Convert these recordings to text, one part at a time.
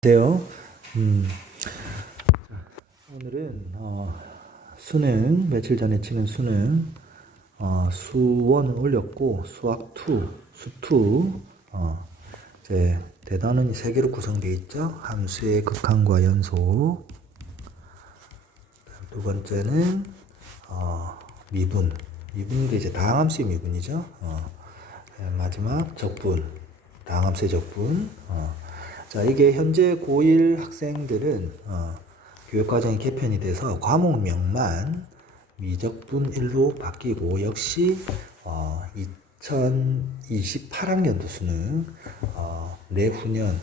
안녕하세요. 오늘은 수능 며칠 전에 치는 수능 수원은 올렸고 수학 2, 수2 이제 대단원이 3개로 구성되어 있죠. 함수의 극한과 연속. 두 번째는 미분. 미분이 이제 다항함수의 미분이죠. 마지막 적분, 다항함수의 적분. 자, 이게 현재 고1 학생들은 교육과정이 개편이 돼서 과목명만 미적분 1로 바뀌고, 역시 2028학년도 수능 내후년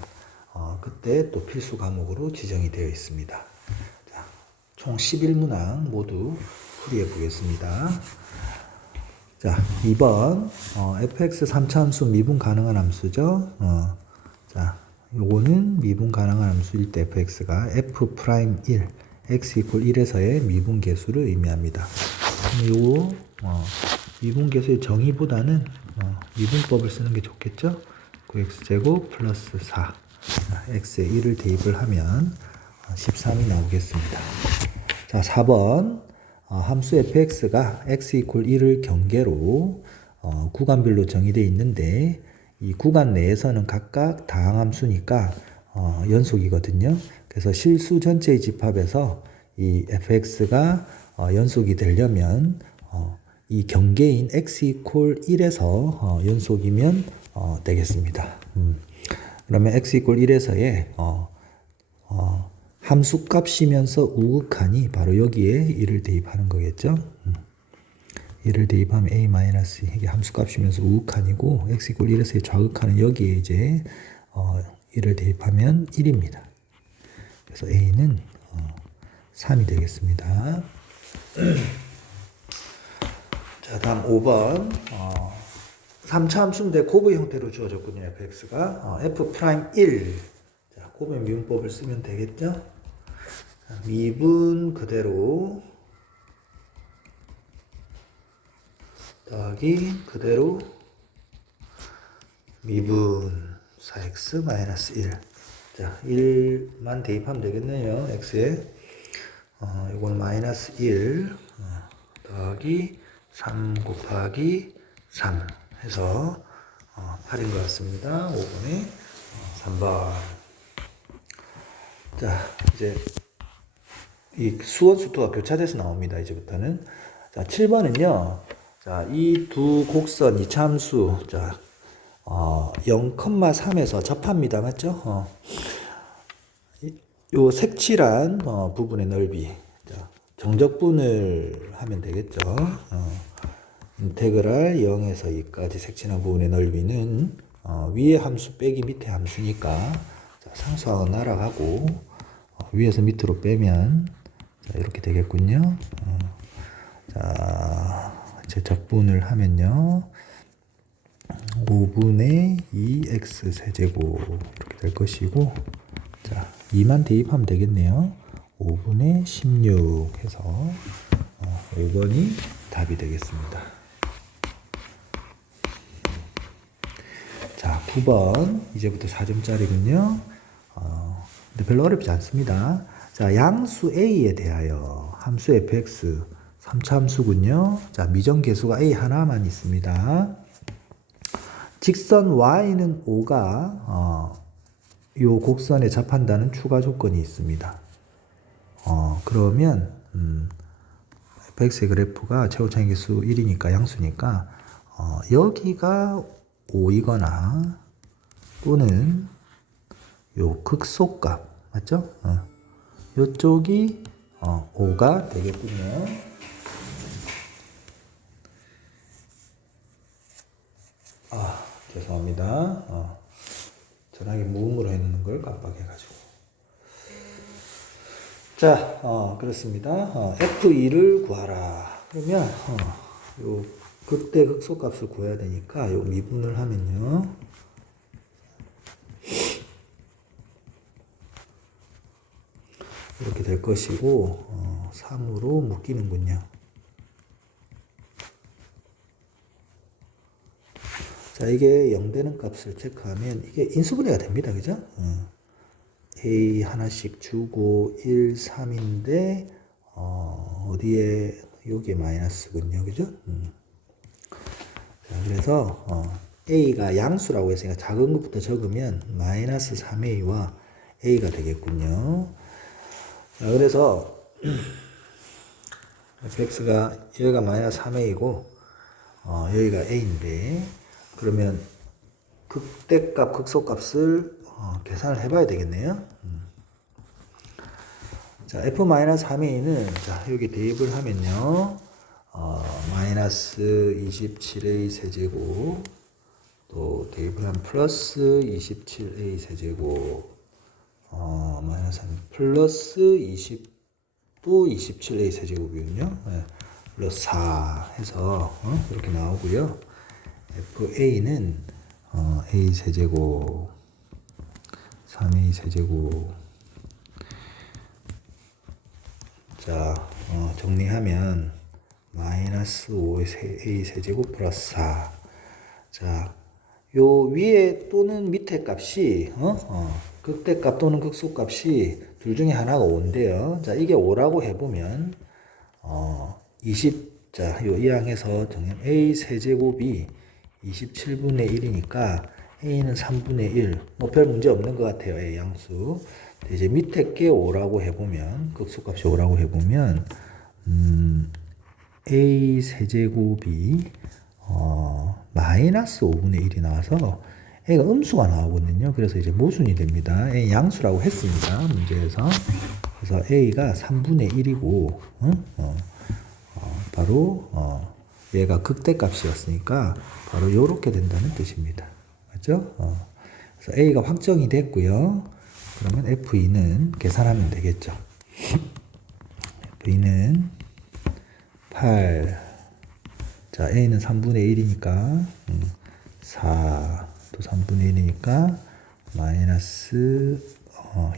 그때 또 필수 과목으로 지정이 되어 있습니다. 자, 총 11문항 모두 풀이해 보겠습니다. 자, 2번 fx 3차함수 미분 가능한 함수죠. 자, 요거는 미분 가능한 함수일 때 fx가 f'1 x = 1에서의 미분 계수를 의미합니다. 요거 미분 계수의 정의보다는 미분법을 쓰는 게 좋겠죠. 9x제곱 플러스 4 x에 1을 대입을 하면 13이 나오겠습니다. 자, 4번 함수 fx가 x = 1을 경계로 구간별로 정의되어 있는데, 이 구간 내에서는 각각 다항함수니까 연속이거든요. 그래서 실수 전체의 집합에서 이 fx가 연속이 되려면 이 경계인 x = 1에서 연속이면 되겠습니다. 그러면 x = 1에서의 함수값이면서 우극한이 바로 여기에 1을 대입하는 거겠죠. 1을 대입하면 a - 이게 함수값이면서 우극한이고, x = 1에서의 좌극한은 여기에 이제 1을 대입하면 1입니다. 그래서 a는 3이 되겠습니다. 자, 다음 5번 3차 함수인데 곱의 형태로 주어졌군요. fx가 f'1. 자, 곱의 미분법을 쓰면 되겠죠. 미분 그대로 더하기 그대로 미분 4x - 1. 자, 1만 대입하면 되겠네요. x에 이건 -1 더하기 3 곱하기 3 해서 8인 것 같습니다. 5번에 3번. 자, 이제 이 수원 수투가 교차돼서 나옵니다. 이제부터는. 자, 7번은요. 자, 이 두 곡선, 이 참수, 자, 0,3에서 접합니다. 맞죠? 요 색칠한 부분의 넓이. 자, 정적분을 하면 되겠죠. 인테그랄 0에서 2까지 색칠한 부분의 넓이는 위에 함수 빼기 밑에 함수니까, 자, 상수항은 날아가고 위에서 밑으로 빼면 자, 이렇게 되겠군요. 자, 제 적분을 하면요. 5분의 2x 세제곱 이렇게 될 것이고, 자, 2만 대입하면 되겠네요. 5분의 16 해서 1번이 답이 되겠습니다. 자, 9번 이제부터 4점짜리군요. 근데 별로 어렵지 않습니다. 자, 양수 a에 대하여 함수 fx 3차 함수군요. 자, 미정계수가 a 하나만 있습니다. 직선 y는 5가 요 곡선에 접한다는 추가 조건이 있습니다. 그러면 fx의 그래프가 최고차항계수 1이니까 양수니까 여기가 5이거나 또는 요 극소값 맞죠? 요쪽이 5가 되겠군요. 죄송합니다. 전화기 무음으로 해놓는 걸 깜빡해가지고. 자, 그렇습니다. f2를 구하라. 그러면 요 극대 극소값을 구해야 되니까 요 미분을 하면요. 이렇게 될 것이고 3으로 묶이는군요. 자, 이게 0 되는 값을 체크하면 이게 인수분해가 됩니다. 그죠? A 하나씩 주고 1, 3인데 어디에 여기에 마이너스군요. 그죠? 자, 그래서 A가 양수라고 했으니까 작은 것부터 적으면 마이너스 3A와 A가 되겠군요. 자, 그래서 fx가 여기가 마이너스 3A고 여기가 A인데 그러면 극대값, 극소값을 계산을 해봐야 되겠네요. 자, f-3a는 자, 여기 대입을 하면요. 마이너스 27a 세제곱 또 대입을 하면 플러스 27a 세제곱 마이너스 3 플러스 20도 27a 세제곱이군요. 네. 플러스 4 해서 이렇게 나오고요. fa는 a 세제곱 3a 세제곱 자 정리하면 마이너스 5a 세제곱 플러스 4 자, 요 위에 또는 밑에 값이 극대값 또는 극소값이 둘 중에 하나가 5인데요. 자, 이게 5라고 해보면 자, 요 이항에서 정리하면 a 세제곱이 27분의 1이니까 a는 3분의 1. 뭐 별 문제 없는 것 같아요. a 양수. 이제 밑에 게 5라고 해보면 극소값이 5라고 해보면 a 세제곱이 마이너스 5분의 1이 나와서 a가 음수가 나오거든요. 그래서 이제 모순이 됩니다. a 양수라고 했습니다. 문제에서. 그래서 a가 3분의 1이고 바로 얘가 극대값이었으니까 바로 요렇게 된다는 뜻입니다. 맞죠? 그래서 a가 확정이 됐고요. 그러면 f2는 계산하면 되겠죠. f2는 8 자, a는 3분의 1이니까 4 또 3분의 1이니까 마이너스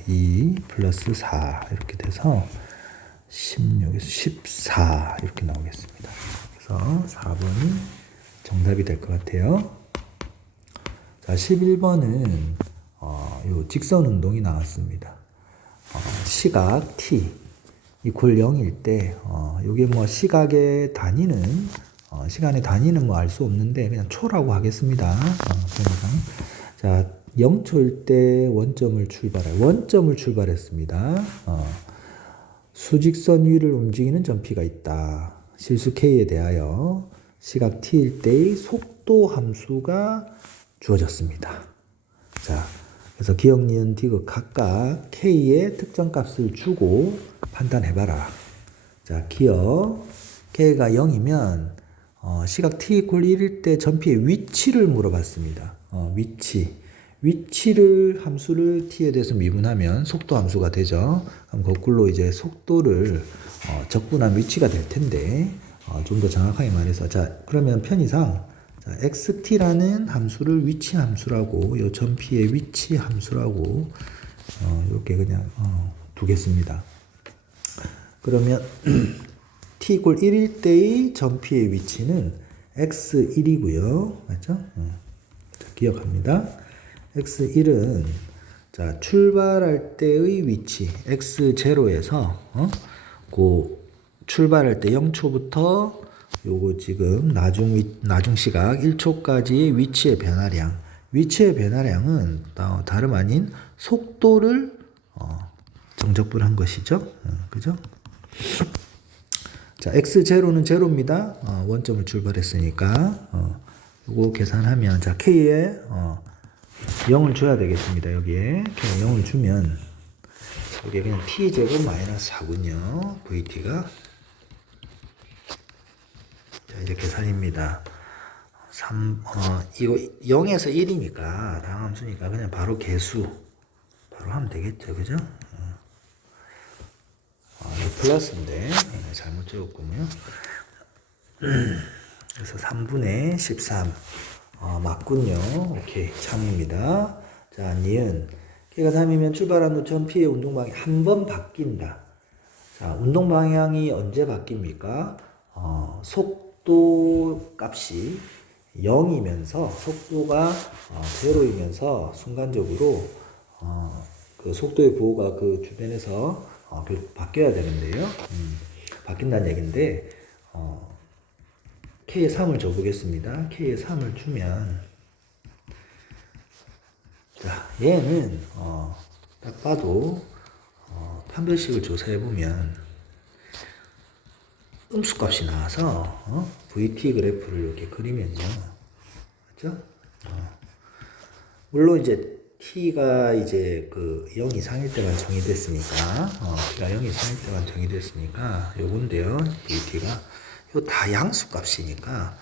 2 플러스 4 이렇게 돼서 16에서 14 이렇게 나오겠습니다. 그래서 4번이 정답이 될 것 같아요. 자, 11번은 요 직선 운동이 나왔습니다. 시각 t 이퀄 0일 때 요게 뭐 시간의 단위는 뭐 알 수 없는데 그냥 초라고 하겠습니다. 자, 0초일 때 원점을 출발했습니다. 수직선 위를 움직이는 점피가 있다. 실수 k에 대하여 시각 t일 때의 속도 함수가 주어졌습니다. 자, 그래서 기억, 니은, 디귿 각각 k의 특정 값을 주고 판단해봐라. 자, 기억 k가 0이면 시각 t = 1일 때 점피의 위치를 물어봤습니다. 위치를 함수를 t에 대해서 미분하면 속도 함수가 되죠. 그럼 거꾸로 이제 속도를 적분한 위치가 될 텐데 좀 더 정확하게 말해서 자, 그러면 편의상 자, xt라는 함수를 위치 함수라고 요 점피의 위치 함수라고 이렇게 그냥 두겠습니다. 그러면 t = 1일 때의 점피의 위치는 x1이고요. 맞죠? 자, 기억합니다. x1은 자, 출발할 때의 위치 x0에서 출발할 때 0초부터 요거 지금 나중 시각 1초까지의 위치의 변화량. 위치의 변화량은 다름 아닌 속도를 정적분한 것이죠. 그죠? 자, x0는 제로입니다. 원점을 출발했으니까 요거 계산하면 자, k에 0을 줘야 되겠습니다. 여기에 k 0을 주면 여기에 그냥 t제곱 마이너스 4군요. vt가 자, 이제 계산입니다. 이거 0에서 1이니까 다함수니까 그냥 바로 계수 바로 하면 되겠죠. 그죠? 이거 플러스인데 잘못 적었군요. 그래서 3분의 13 맞군요. 오케이, 참입니다. 자, 니은 k가 3이면 출발한 후 점피의 운동 방향이 한 번 바뀐다. 자, 운동 방향이 언제 바뀝니까? 속도 값이 0이면서 속도가 0이면서 순간적으로 그 속도의 부호가 그 주변에서 바뀌어야 되는데요. 바뀐다는 얘기인데 K의 3을 줘보겠습니다. K의 3을 주면 자 얘는 딱 봐도 편별식을 조사해보면 음수값이 나와서 VT 그래프를 이렇게 그리면요. 그죠? 물론 이제 t가 이제 그 0 이상일 때만 정의됐으니까 t가 0 이상일 때만 정의됐으니까 요건데요. VT가 요 다 양수값이니까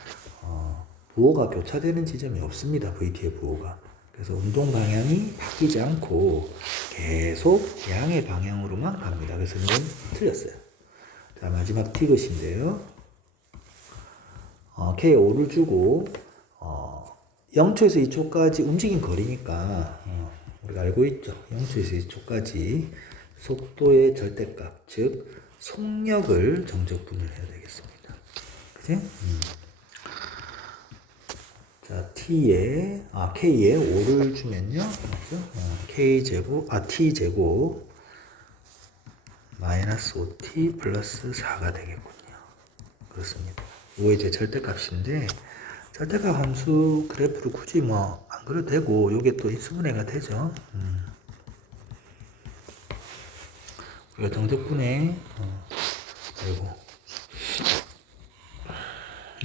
부호가 교차되는 지점이 없습니다. VT의 부호가. 그래서 운동 방향이 바뀌지 않고 계속 양의 방향으로만 갑니다. 그래서 이건 틀렸어요. 자, 마지막 티귿인데요. K에 5를 주고 0초에서 2초까지 움직인 거리니까 우리가 알고 있죠. 0초에서 2초까지 속도의 절대값, 즉 속력을 정적분을 해야 되겠습니다. 그치? 자, K에 5를 주면요. 맞죠? T제곱 마이너스 5T 플러스 4가 되겠군요. 그렇습니다. 이거 이제 절대값인데 절대값 함수 그래프를 굳이 뭐 안 그려도 되고 요게 또 인수분해가 되죠. 우리가 정적분해 그리고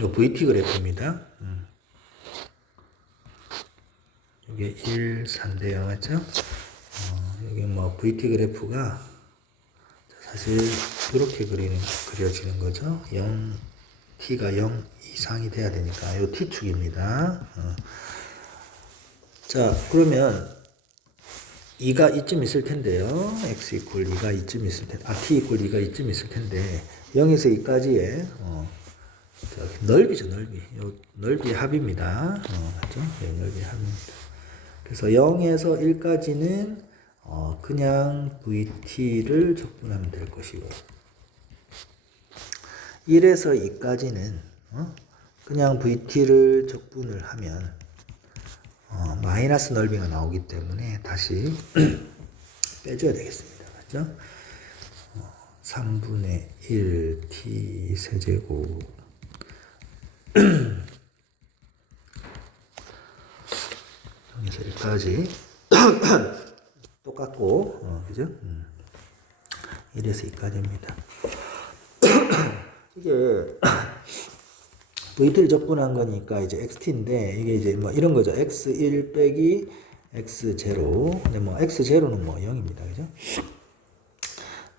요 VT 그래프입니다. 이게 1, 4인데요. 맞죠? 여기 뭐 VT 그래프가 사실 이렇게 그려지는 거죠. t가 0 이상이 돼야 되니까 요 t축입니다. 자, 그러면 2가 이쯤 있을 텐데요. x 이퀄 2가 이쯤 있을 텐데, t 이퀄 2가 이쯤 있을 텐데 0에서 2까지의 넓이죠, 넓이. 요 넓이의 합입니다. 맞죠? 네, 넓이의 합입니다. 그래서 0에서 1까지는 그냥 VT를 적분하면 될 것이고 1에서 2까지는 그냥 VT를 적분을 하면 마이너스 넓이가 나오기 때문에 다시 빼줘야 되겠습니다. 맞죠? 3분의 1 T 세제곱 여기서 1까지 똑같고 그죠? 1에서 2까지입니다. 이게 VT를 적분한 거니까 이제 XT인데 이게 이제 뭐 이런 거죠. X1 빼기 X0. 근데 뭐 X0는 뭐 0입니다. 그죠?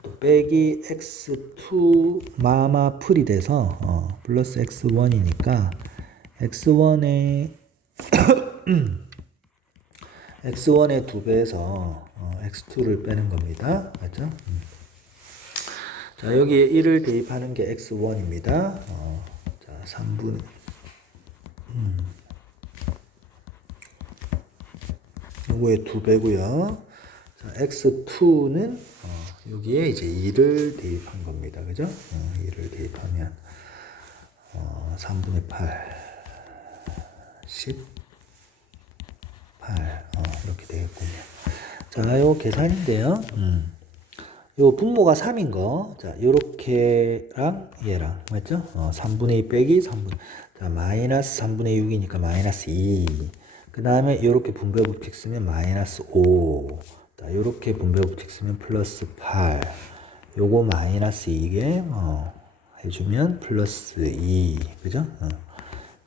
또 빼기 X2 마마 풀이 돼서 플러스 X1이니까 X1의 X1의 2배에서 X2를 빼는 겁니다. 맞죠? 자, 여기에 1을 대입하는 게 X1입니다. 자, 3분. 요거에 2배고요. 자, X2는 여기에 이제 2를 대입한 겁니다. 그죠? 2를 대입하면 3분의 8 18 이렇게 되겠군요. 자, 요 계산인데요. 요 분모가 3인 거. 자, 요렇게랑 얘랑 맞죠? 3분의 2 빼기 3분. 자, 마이너스 3분의 6이니까 마이너스 2. 그 다음에 요렇게 분배 법칙 쓰면 마이너스 5. 자, 요렇게 분배 법칙 쓰면 플러스 8. 요거 마이너스 2게 해주면 플러스 2. 그죠?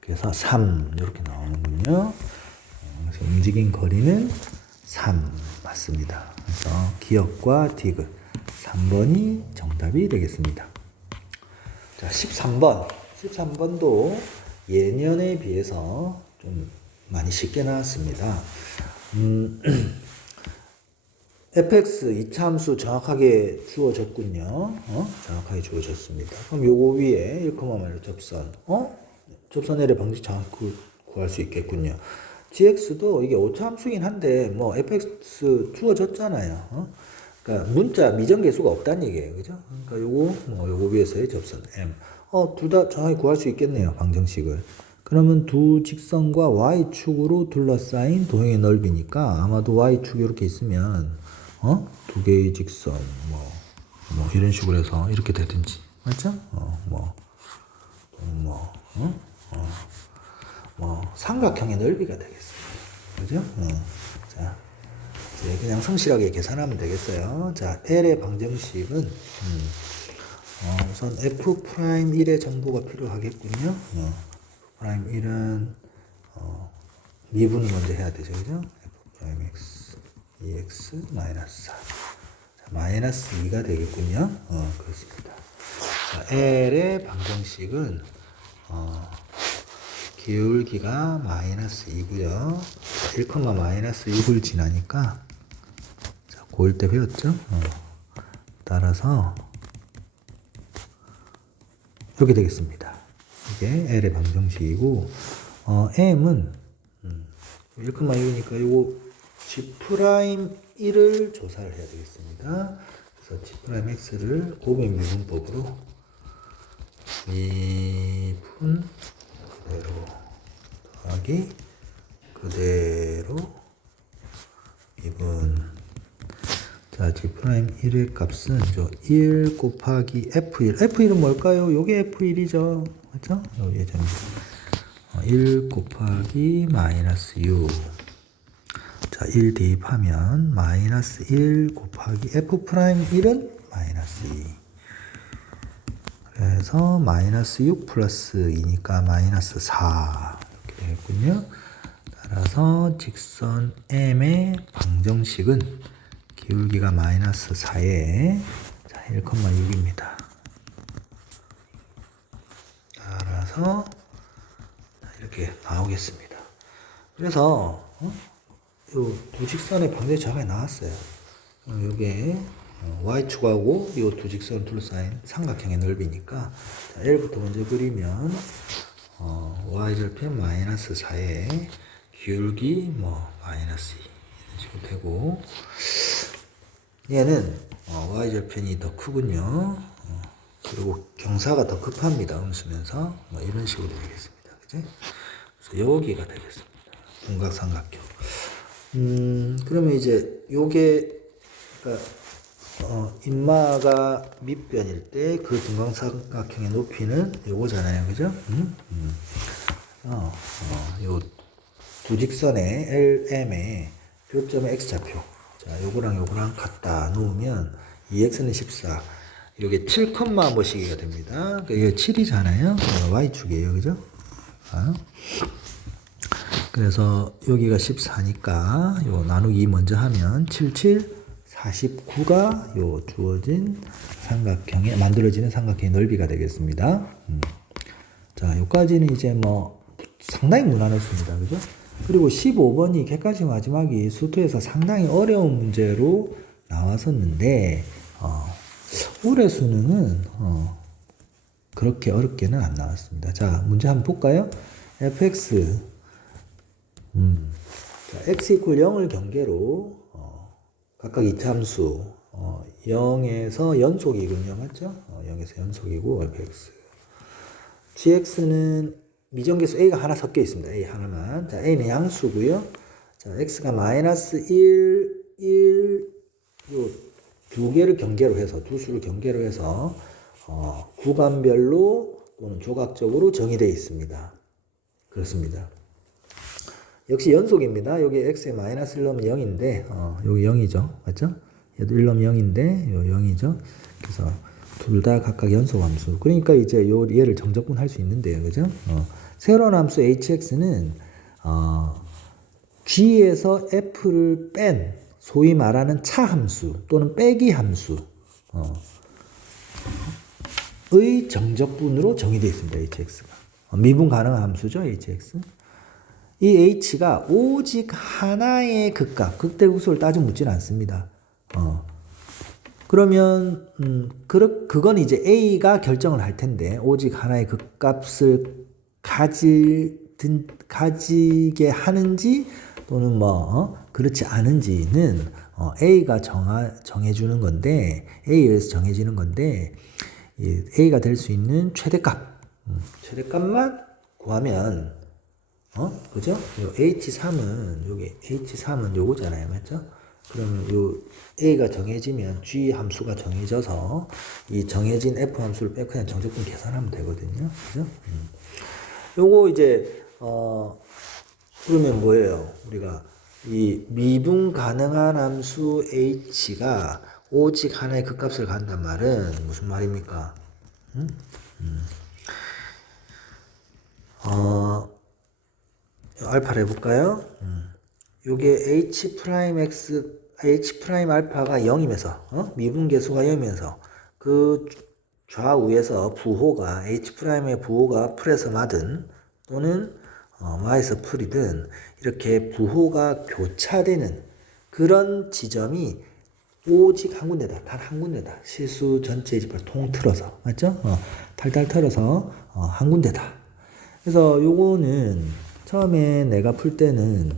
그래서 3 이렇게 나오는군요. 그래서 움직인 거리는 3 맞습니다. 그래서 기역과 디귿 3번이 정답이 되겠습니다. 자, 13번. 13번도 예년에 비해서 좀 많이 쉽게 나왔습니다. fx 이차함수 정확하게 주어졌군요. 정확하게 주어졌습니다. 그럼 요거 위에 1, 말로 접선. 접선 L의 방식 정확히 구할 수 있겠군요. gx도 이게 오차함수긴 한데 뭐 fx 주어졌잖아요. 그러니까 문자 미정계수가 없다는 얘기예요. 그죠? 그러니까 요거 위에서의 접선 M. 둘 다 정확히 구할 수 있겠네요. 방정식을. 그러면 두 직선과 y축으로 둘러싸인 도형의 넓이니까 아마도 y축이 이렇게 있으면 두 개의 직선 뭐 이런 식으로 해서 이렇게 되든지 맞죠? 삼각형의 넓이가 되겠습니다. 그죠? 자, 이제 그냥 성실하게 계산하면 되겠어요. 자, L의 방정식은 우선 F'1의 정보가 필요하겠군요. F' 1은 미분을 먼저 해야 되죠. 그죠? F'x 2x 마이너스 4. 자, 마이너스 2가 되겠군요. 그렇습니다. 자, L의 방정식은 기울기가 마이너스 2고요. 1, 마이너스 6을 지나니까 자, 고1 때 배웠죠? 따라서 이렇게 되겠습니다. 이게 L의 방정식이고 M은 1, 6이니까 요거 G'1을 조사를 해야 되겠습니다. 그래서 G'X를 곱의 미분법으로 미분 그대로 더하기 그대로 미분. 자, G'1의 값은 1 곱하기 F1. F1은 뭘까요? 요게 F1이죠. 맞죠? 요 예전에 1 곱하기 마이너스 6. 자, 1 대입하면 마이너스 1 곱하기 F'1은 마이너스 2. 그래서 마이너스 6 플러스 2니까 마이너스 4 이렇게 되겠군요. 따라서 직선 M의 방정식은 기울기가 마이너스 4에 1,6입니다. 따라서 이렇게 나오겠습니다. 그래서 요 두 직선의 방정식 정확하게 나왔어요. 요게 y축하고 이 두 직선을 둘러싸인 삼각형의 넓이니까 자, L부터 먼저 그리면 y절편 마이너스 4에 기울기 마이너스 2 이런 식으로 되고 얘는 y절편이 더 크군요. 그리고 경사가 더 급합니다. 음수면서 이런 식으로 되겠습니다. 그죠? 그래서 여기가 되겠습니다. 분각삼각형. 그러면 이제 요게 그러니까 인마가 밑변일 때 그 분각삼각형의 높이는 요거잖아요. 그죠? 요 두 직선의 LM의 교점의 x좌표. 자, 요거랑 갖다 놓으면 2x는 14. 요게 7, 뭐시기가 됩니다. 그러니까 이게 7이잖아요. y축이에요. 그죠? 그래서 여기가 14니까 요 나누기 먼저 하면 49가 요 주어진 삼각형에 만들어지는 삼각형의 넓이가 되겠습니다. 자, 요까지는 이제 상당히 무난했습니다. 그죠? 그리고 15번이 객관식 마지막이 수투에서 상당히 어려운 문제로 나왔었는데 올해 수능은 그렇게 어렵게는 안 나왔습니다. 자, 문제 한번 볼까요? fx 자, x = 0을 경계로 각각 이차함수 0에서 연속이군요. 맞죠? 0에서 연속이고 fx gx는 미정계수 a가 하나 섞여 있습니다. a 하나만. 자, a는 양수고요. 자, x가 마이너스 1, 요 두 개를 경계로 해서 두 수를 경계로 해서 구간별로 또는 조각적으로 정의되어 있습니다. 그렇습니다. 역시 연속입니다. 여기 x에 마이너스 1 넣으면 0인데 여기 0이죠. 맞죠? 얘도 1 넣으면 0인데 요 0이죠. 그래서 둘 다 각각 연속함수. 그러니까 이제 얘를 정적분할 수 있는데요. 그죠? 새로운 함수 hx는 g에서 f를 뺀 소위 말하는 차함수 또는 빼기 함수의 정적분으로 정의되어 있습니다. hx가. 미분 가능한 함수죠. hx. 이 h가 오직 하나의 극값, 극대극소를 따져 묻지는 않습니다. 그러면 그건 이제 a가 결정을 할 텐데 오직 하나의 극값을 가지게 하는지 또는 그렇지 않은지는 a가 정해주는 건데 a에 의해서 정해지는 건데 a가 될 수 있는 최대값만 구하면 그죠? 요 H3은 요게 H3은 요거잖아요. 맞죠? 그러면 요 a가 정해지면 g 함수가 정해져서 이 정해진 f 함수를 빼고 그냥 정적분 계산하면 되거든요. 그죠? 요거 이제 그러면 뭐예요? 우리가 이 미분 가능한 함수 h가 오직 하나의 극값을 간단 말은 무슨 말입니까? 알파를 해볼까요? 요게 h 프라임 알파가 0이면서 미분계수가 0이면서 그 좌우에서 부호가 h 프라임의 부호가 풀에서 마든 또는 마에서 풀이든 이렇게 부호가 교차되는 그런 지점이 오직 한 군데다, 단 한 군데다. 실수 전체 집을 통틀어서, 맞죠? 탈탈 털어서 한 군데다. 그래서 요거는 처음에 내가 풀 때는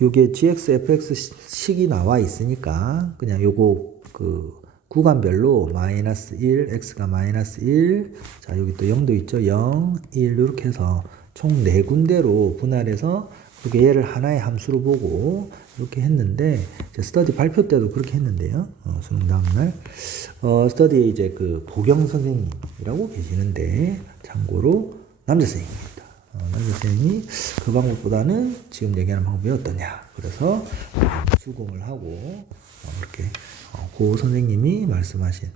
요게 gx, fx 식이 나와 있으니까 그냥 요거 그 구간별로 마이너스 1, x가 마이너스 1, 자 여기 또 0도 있죠? 0, 1 이렇게 해서 총 4군데로 분할해서 그렇게 얘를 하나의 함수로 보고 이렇게 했는데 이제 스터디 발표 때도 그렇게 했는데요. 수능 다음날 스터디에 이제 그 보경 선생님이라고 계시는데 참고로 남자 선생님입니다. 남자 선생님이 그 방법보다는 지금 얘기하는 방법이 어떠냐. 그래서 수긍을 하고 이렇게 고 선생님이 말씀하신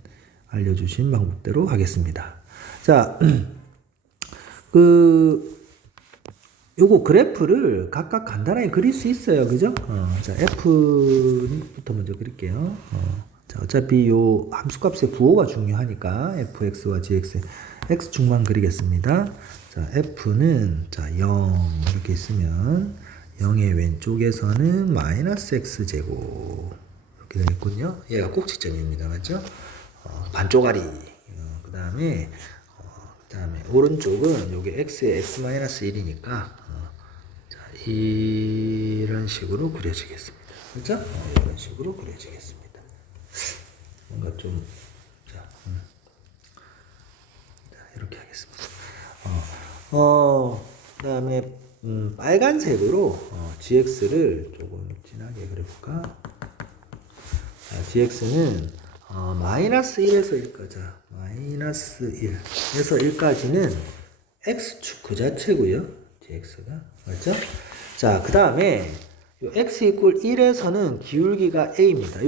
알려주신 방법대로 하겠습니다. 자, 요거 그래프를 각각 간단하게 그릴 수 있어요. 그죠? 자, F부터 먼저 그릴게요. 자, 어차피 요 함수값의 부호가 중요하니까 fx와 gx, x축만 그리겠습니다. 자, f는 자, 0 이렇게 있으면 0의 왼쪽에서는 마이너스 x제곱 이렇게 되겠군요. 얘가 꼭지점입니다. 맞죠? 반쪽알이. 그 다음에 오른쪽은 요게 x에 x-1이니까 자, 이런 식으로 그려지겠습니다. 그렇죠? 이런 식으로 그려지겠습니다. 뭔가 좀 자, 이렇게 하겠습니다. 그다음에 빨간색으로 gx를 조금 진하게 그려볼까? 자, gx는 마이너스 1에서 1까지 마이너스 1에서 1까지는 x축 그 자체고요. gx가 맞죠? 자, 그 다음에 x 이퀄 1에서는 기울기가 a입니다.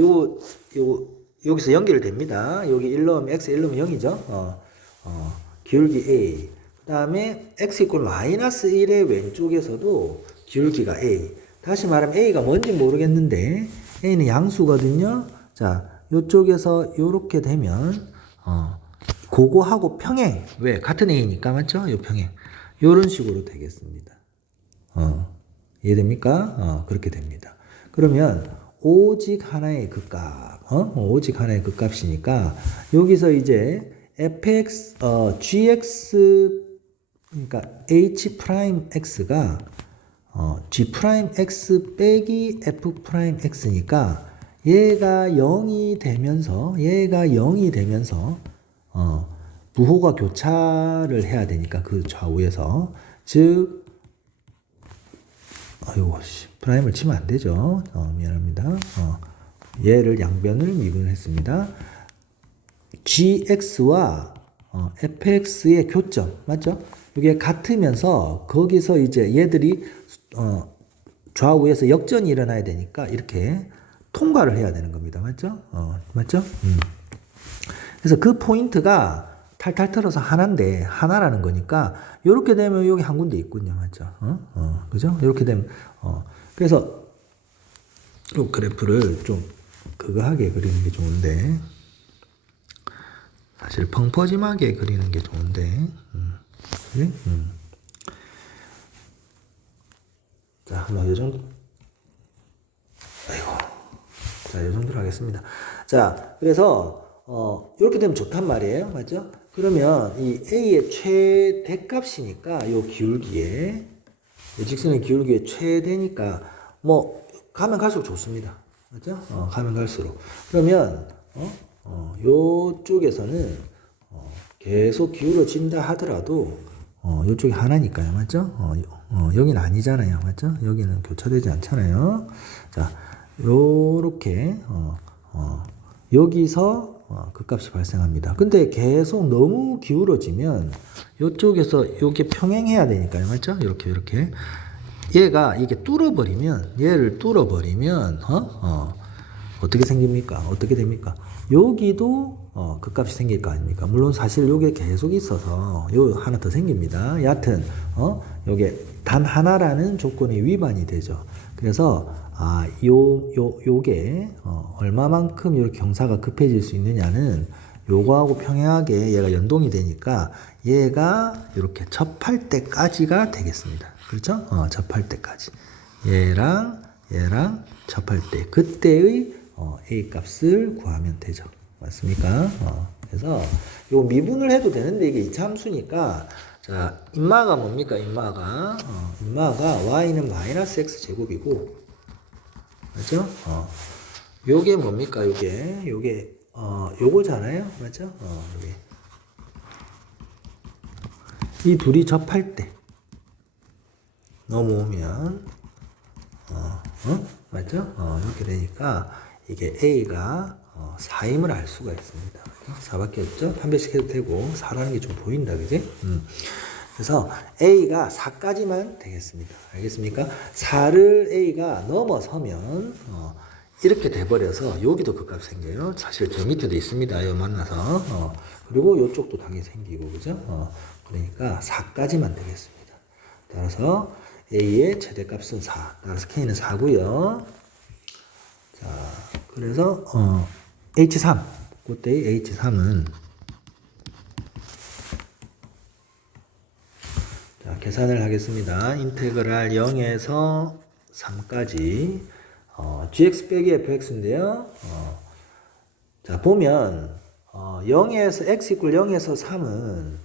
여기서 연결됩니다. 여기 1 넣으면 x 1 넣으면 0이죠. 기울기 a. 그 다음에 x 이퀄 마이너스 1의 왼쪽에서도 기울기가 a. 다시 말하면 a가 뭔지 모르겠는데 a는 양수거든요. 자, 요쪽에서 요렇게 되면 그거하고 평행. 왜? 같은 a니까 맞죠? 요 평행. 요런 식으로 되겠습니다. 이해됩니까? 그렇게 됩니다. 그러면 오직 하나의 극값. 오직 하나의 극값이니까 여기서 이제 fx gx 그러니까 h 프라임 x가 g 프라임 x 빼기 f 프라임 x니까 얘가 0이 되면서 부호가 교차를 해야 되니까 그 좌우에서 즉 프라임을 치면 안 되죠. 미안합니다. 얘를 양변을 미분했습니다. gx와 fx의 교점 맞죠? 이게 같으면서 거기서 이제 얘들이 좌우에서 역전이 일어나야 되니까 이렇게 통과를 해야 되는 겁니다. 맞죠? 맞죠? 그래서 그 포인트가 탈탈 털어서 하나인데 하나라는 거니까 이렇게 되면 여기 한 군데 있군요. 맞죠? 그죠? 이렇게 되면 그래서 이 그래프를 좀 그거하게 그리는 게 좋은데 사실 펑퍼짐하게 그리는 게 좋은데 그래? 자, 한번 요 정도 자, 요 정도로 하겠습니다. 자, 그래서 이렇게 되면 좋단 말이에요. 맞죠? 그러면 이 A의 최대값이니까 요 기울기에 이 직선의 기울기의 최대니까 뭐 가면 갈수록 좋습니다. 맞죠? 가면 갈수록. 그러면 요쪽에서는 계속 기울어진다 하더라도 요쪽이 하나니까요. 맞죠? 여기는 아니잖아요. 맞죠? 여기는 교차되지 않잖아요. 자, 요렇게 여기서 극값이 발생합니다. 근데 계속 너무 기울어지면 이쪽에서 이렇게 평행해야 되니까요. 맞죠? 이렇게 얘가 이게 뚫어버리면 얘를 뚫어버리면 어떻게 생깁니까? 어떻게 됩니까? 여기도 극값이 생길 거 아닙니까? 물론 사실 요게 계속 있어서 요 하나 더 생깁니다. 여하튼 요게 단 하나라는 조건이 위반이 되죠. 그래서 요게 얼마만큼 이렇게 경사가 급해질 수 있느냐는 요거하고 평행하게 얘가 연동이 되니까 얘가 이렇게 접할 때까지가 되겠습니다. 그렇죠? 접할 때까지. 얘랑 접할 때 그때의 A 값을 구하면 되죠. 맞습니까? 그래서 요 미분을 해도 되는데 이게 이차함수니까 자, 인마가 뭡니까? 인마가 y는 마이너스 x 제곱이고 맞죠? 요게 뭡니까? 요게 요거잖아요. 맞죠? 요게 이 둘이 접할 때 넘어오면 맞죠? 이렇게 되니까 이게 A가 4임을 알 수가 있습니다. 4밖에 없죠? 한 배씩 해도 되고 4라는 게 좀 보인다. 그지? 그래서 A가 4까지만 되겠습니다. 알겠습니까? 4를 A가 넘어서면 이렇게 돼버려서 여기도 극값 생겨요. 사실 저 밑에도 있습니다. 요 만나서 그리고 이쪽도 당연히 생기고 그죠? 그러니까 4까지만 되겠습니다. 따라서 A의 최대값은 4. 따라서 K는 4고요. 자, 그래서 H3 그때의 H3은 자, 계산을 하겠습니다. 인테그랄 0에서 3까지 gx 빼기 fx인데요. 자, 보면 0에서 x 이퀄 0에서 3은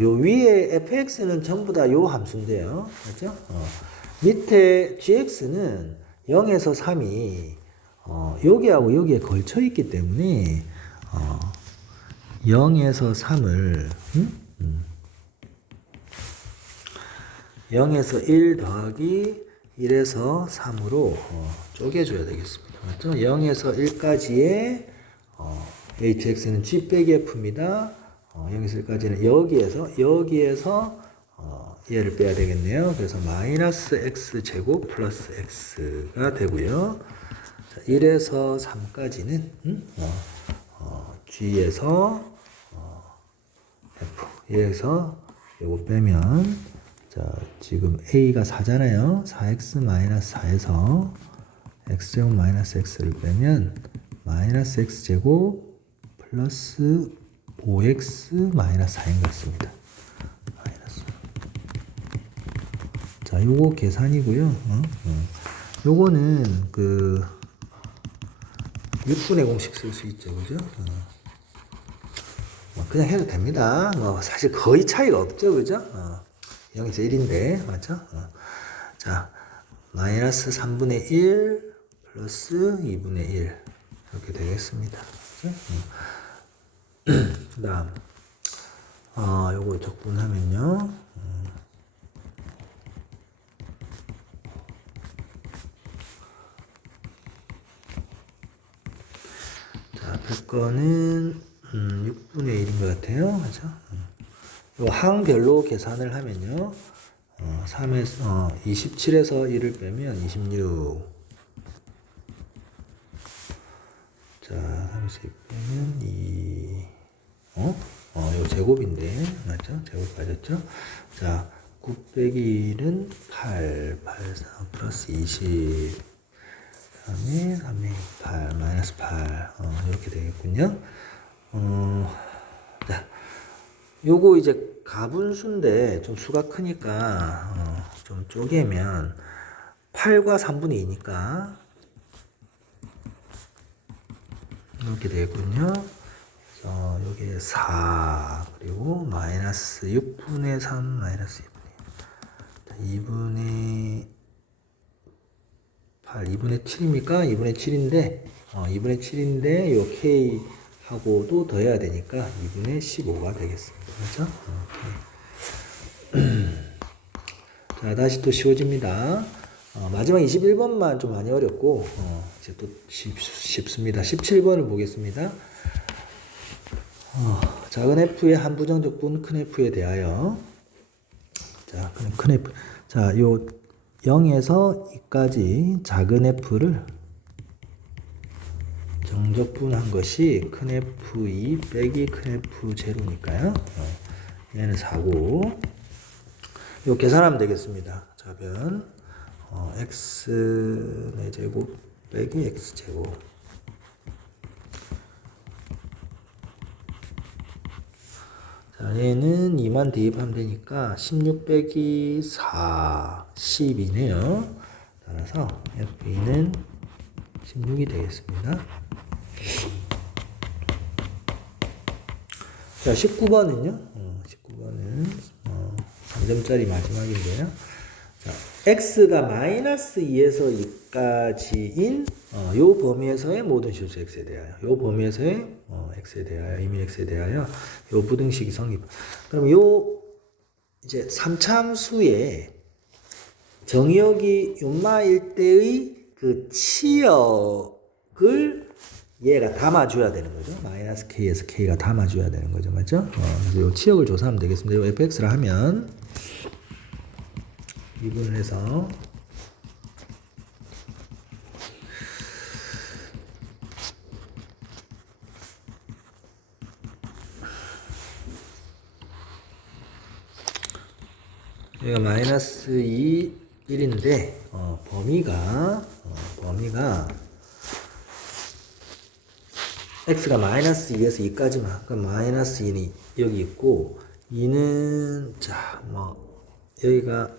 요 위에 fx는 전부 다 요 함수인데요. 맞죠? 밑에 gx는 0에서 3이 여기하고 여기에 걸쳐 있기 때문에 0에서 3을 0에서 1 더하기 1에서 3으로 쪼개줘야 되겠습니다. 맞죠? 0에서 1까지의 hx는 g 빼기 f입니다. 0에서 1까지는 여기에서 얘를 빼야 되겠네요. 그래서 마이너스 x 제곱 플러스 x가 되고요. 1에서 3까지는 g에서 f 1에서 요거 빼면 자, 지금 a가 4잖아요. 4x 마이너스 4에서 x제곱 마이너스 x를 빼면 마이너스 x제곱 플러스 5x 마이너스 4인 것 같습니다. 마이너스. 자, 요거 계산이고요. 요거는 그 6분의 공식 쓸 수 있죠. 그죠? 그냥 해도 됩니다. 사실 거의 차이가 없죠. 그죠? 0에서 1인데, 맞죠? 자, 마이너스 3분의 1 플러스 2분의 1 이렇게 되겠습니다. 그 다음 요거 적분하면요 자, 100거는 6분의 1인 것 같아요. 그죠? 요 항별로 계산을 하면요 27에서 1을 빼면 26 자, 3에서 2 빼면 2 요 제곱인데 맞죠? 제곱 빠졌죠? 자, 9 빼기 1은 8 4 플러스 20 다음에 3에 8 마이너스 8 이렇게 되겠군요. 자, 요거 이제 가분수인데 좀 수가 크니까 좀 쪼개면 8과 3분의 2니까 이렇게 되겠군요. 그래서 여기에 4 그리고 마이너스 6분의 3 마이너스 2분의 8 2분의 7입니까? 2분의 7인데 2분의 7인데 요 K 하고도 더해야 되니까 2분의 15가 되겠습니다. 그렇죠? 자, 다시 또 쉬워집니다. 마지막 21번만 좀 많이 어렵고 이제 또 쉽습니다. 17번을 보겠습니다. 작은 f의 한 부정적분 큰 f에 대하여 자, 그럼 큰 f 자, 요 0에서 2까지 작은 f를 정적분한 것이 큰 F2 빼기 큰 F0니까요. 얘는 4고 요 계산하면 되겠습니다. 답은 X의 제곱 빼기 X제곱 자, 얘는 2만 대입하면 되니까 16 빼기 4 12네요. 따라서 F2는 16이 되겠습니다. 자, 19번은요? 19번은 3점짜리 마지막인데요. 자, x가 마이너스 2에서 2까지인 요 범위에서의 모든 실수 x에 대하여 요 범위에서의 x에 대하여 이미 x에 대하여 요 부등식이 성립. 그럼 요 이제 3참수의 정의역이 요마일 때의 그 치역을 얘가 담아줘야 되는 거죠. 마이너스 k에서 k가 담아줘야 되는 거죠. 맞죠? 그래서 이 치역을 조사하면 되겠습니다. 이 fx를 하면 2분을 해서 여기가 마이너스 2, 1인데 범위가 x가 마이너스 2에서 2까지만 그럼 마이너스 2는 여기 있고 2는 자 뭐 여기가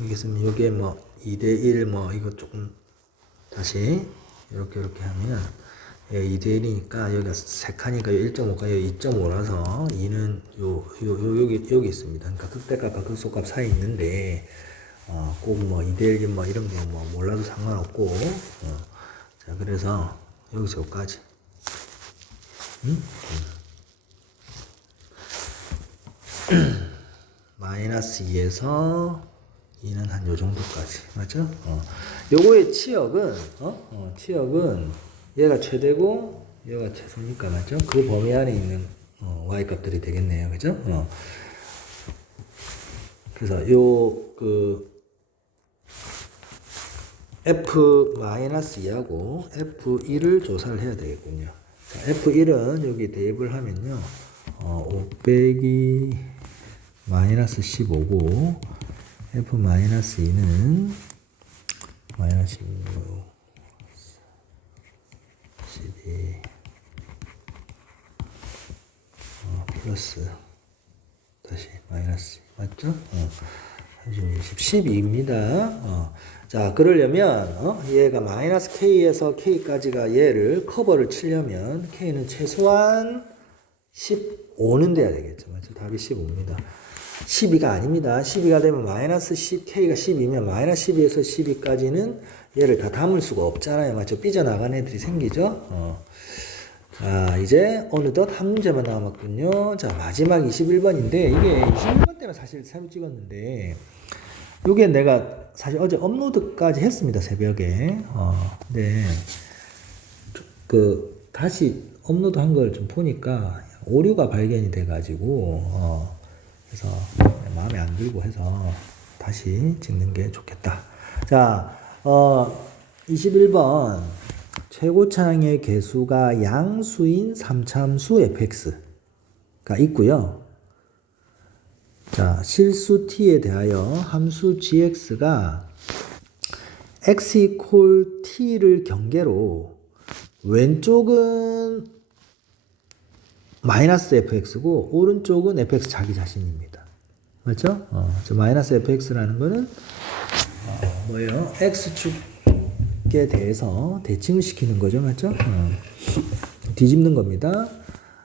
여기 있으면 여기에 뭐 2대1 뭐 이거 조금 다시 이렇게 하면 여기 2대1이니까 여기가 3칸이니까 1.5가 여기 2.5라서 2는 여기 있습니다. 그러니까 극대값과 극소값 사이에 있는데 꼭 뭐 2대1 뭐 이런 게 뭐 몰라도 상관없고 자 그래서 여기서 여기까지 마이너스 2에서 2는 한 요 정도까지 맞죠? 요거의 치역은 치역은 얘가 최대고 얘가 최소니까 맞죠? 그 범위 안에 있는 y 값들이 되겠네요. 그죠? 그래서 요 그 f-2하고 f1을 조사를 해야 되겠군요. 자, f1은 여기 대입을 하면요. 5 빼기 마이너스 15고 f-2는 마이너스 16 12 플러스 다시 마이너스 맞죠? 12입니다. 자, 그러려면 얘가 마이너스 k에서 k까지가 얘를 커버를 치려면 k는 최소한 15는 돼야 되겠죠. 맞죠? 답이 15입니다. 12가 아닙니다. 12가 되면 마이너스 10, k가 10이면 마이너스 12에서 12까지는 얘를 다 담을 수가 없잖아요. 맞죠? 삐져나간 애들이 생기죠? 자, 이제 어느덧 한 문제만 남았군요. 자, 마지막 21번인데, 이게 21번 때문에 사실 새로 찍었는데, 요게 내가 사실 어제 업로드까지 했습니다, 새벽에. 네. 다시 업로드 한 걸 좀 보니까 오류가 발견이 돼가지고, 그래서 마음에 안 들고 해서 다시 찍는 게 좋겠다. 자, 21번. 최고차항의 개수가 양수인 3참수 fx가 있고요. 자, 실수 t에 대하여 함수 gx가 x equal t를 경계로 왼쪽은 마이너스 fx고 오른쪽은 fx 자기 자신입니다. 맞죠? 저 마이너스 fx라는 거는 뭐예요? x축에 대해서 대칭을 시키는 거죠. 맞죠? 뒤집는 겁니다.